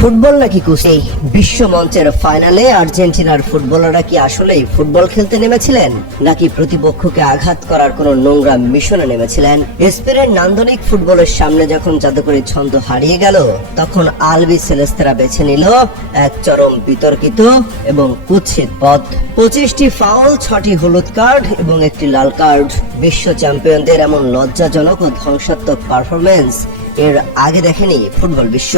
Football নাকি কুস্তি? বিশ্ব মঞ্চের ফাইনালে আর্জেন্টিনার ফুটবলাররা কি আসলেই ফুটবল খেলতে নেমেছিলেন, নাকি প্রতিপক্ষকে আঘাত করার কোন নোংরা মিশনে নেমেছিলেন? স্পেনের নান্দনিক ফুটবলের সামনে যখন জাদুকরী ছন্দ হারিয়ে গেল, তখন আলবি সেলেস্তেরা বেছে নিল এক চরম বিতর্কিত এবং কুৎসিত পথ। 25টি ফাউল, 6টি হলুদ কার্ড এবং একটি লাল কার্ড। বিশ্ব চ্যাম্পিয়নদের এমন লজ্জাজনক ও ধ্বংসাত্মক পারফরমেন্স এর আগে দেখেনি ফুটবল বিশ্ব।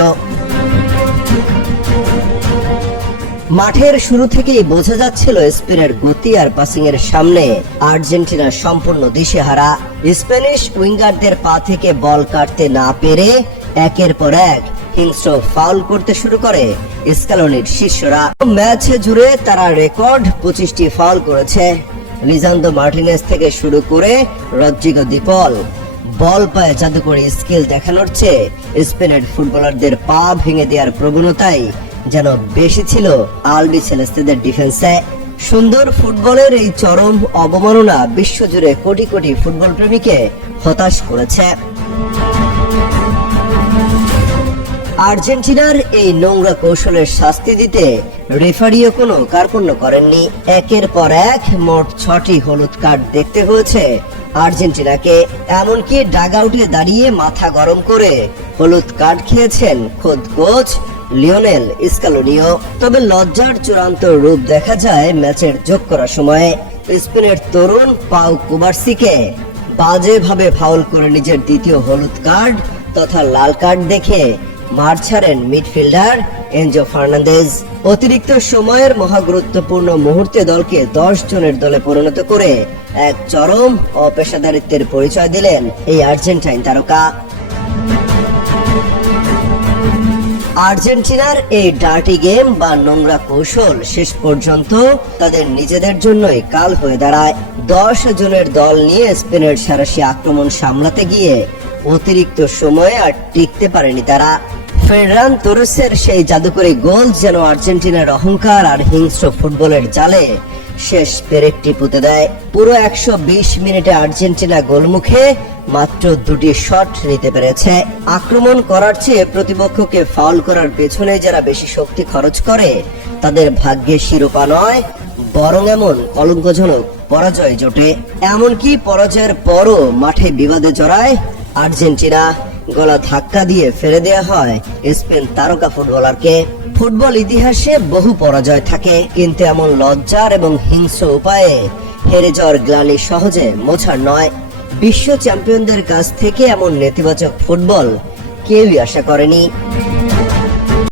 মাঠের শুরু থেকেই বোঝা যাচ্ছিল স্পেনের গতি আর পাসিং এর সামনে আর্জেন্টিনা সম্পূর্ণ দিশেহারা। স্প্যানিশ উইঙ্গারদের পা থেকে বল কাটতে না পেরে একের পর এক হিংস্র ফাউল করতে শুরু করে স্ক্যালোনির শিষ্যরা। ম্যাচ জুড়ে তারা রেকর্ড 25টি ফাউল করেছে। লিজান্দ্রো মার্টিনেজ থেকে শুরু করে রদ্রিগো দি পল বল পায়ে জাদুকরী স্কিল দেখানোর চেয়ে স্পেনের ফুটবলারদের পা ভেঙে দেওয়ার প্রবণতাই যেন বেশি ছিল আলবি সেলেস্তেদের ডিফেন্সে। সুন্দর ফুটবলের এই চরম অবমাননা বিশ্বজুড়ে কোটি কোটি ফুটবল প্রেমীকে হতাশ করেছে। আর্জেন্টিনার এই নোংরা কৌশলের শাস্তি দিতে রেফারিও কোনো কার্পণ্য করেননি। একের পর এক মোট 6টি হলুদ কার্ড দেখতে হয়েছে আর্জেন্টিনাকে। এমনকি ডাগ আউটে দাঁড়িয়ে মাথা গরম করে হলুদ কার্ড খেয়েছেন খোদ কোচ লিওনেল স্ক্যালোনিও। তবে লজ্জার চূড়ান্ত রূপ দেখা যায় ম্যাচের যোগ করার সময়ে। স্পেনের তরুণ পাউ কুবার্সিকে বাজেভাবে ফাউল করে নিজের দ্বিতীয় হলুদ কার্ড তথা লাল কার্ড দেখে মাঠ ছাড়েন মিডফিল্ডার এনজো ফার্নান্দেজ। অতিরিক্ত সময়ের মহাগুরুত্বপূর্ণ মুহূর্তে দলকে 10 জনের দলে পরিণত করে এক চরম অপেশাদারিত্বের পরিচয় দিলেন এই আর্জেন্টাইন তারকা। আর্জেন্টিনার এই ডার্টি গেম বা নোংরা কৌশল শেষ পর্যন্ত তাদের নিজেদের জন্যই কাল হয়ে দাঁড়ায়। 10 জনের দল নিয়ে স্পেনের সারাশি আক্রমণ সামলাতে গিয়ে অতিরিক্ত সময়ে আর টিকতে পারেনি তারা। ফেররান তোরেসের সেই জাদুকরী গোল যেন আর্জেন্টিনার অহংকার আর হিংস্র ফুটবলের জালে শেষ পেরেকটি পুঁতে দেয়। পুরো 120 মিনিটে আর্জেন্টিনা গোলমুখে মাত্র 2টি শট নিতে পেরেছে। আক্রমণ করার চেয়ে প্রতিপক্ষকে ফাউল করার পেছনে যারা বেশি শক্তি খরচ করে তাদের ভাগ্যে শিরোপা নয়, বরং এমন কলঙ্কজনক পরাজয় জোটে। এমনকি পরাজয়ের পরও মাঠে বিবাদে জড়ায় আর্জেন্টিনা। গলা ধাক্কা দিয়ে ফেলে দেয়া হয় স্পেন তারকা ফুটবলারকে। ফুটবল ইতিহাসে বহু পরাজয় থাকে, কিন্তু এমন লজ্জার এবং হিংস্র উপায়ে হেরে যাওয়ার গ্লানি সহজে মোছার নয়। বিশ্ব চ্যাম্পিয়নদের কাছ থেকে এমন নেতিবাচক ফুটবল কেউই আশা করেনি।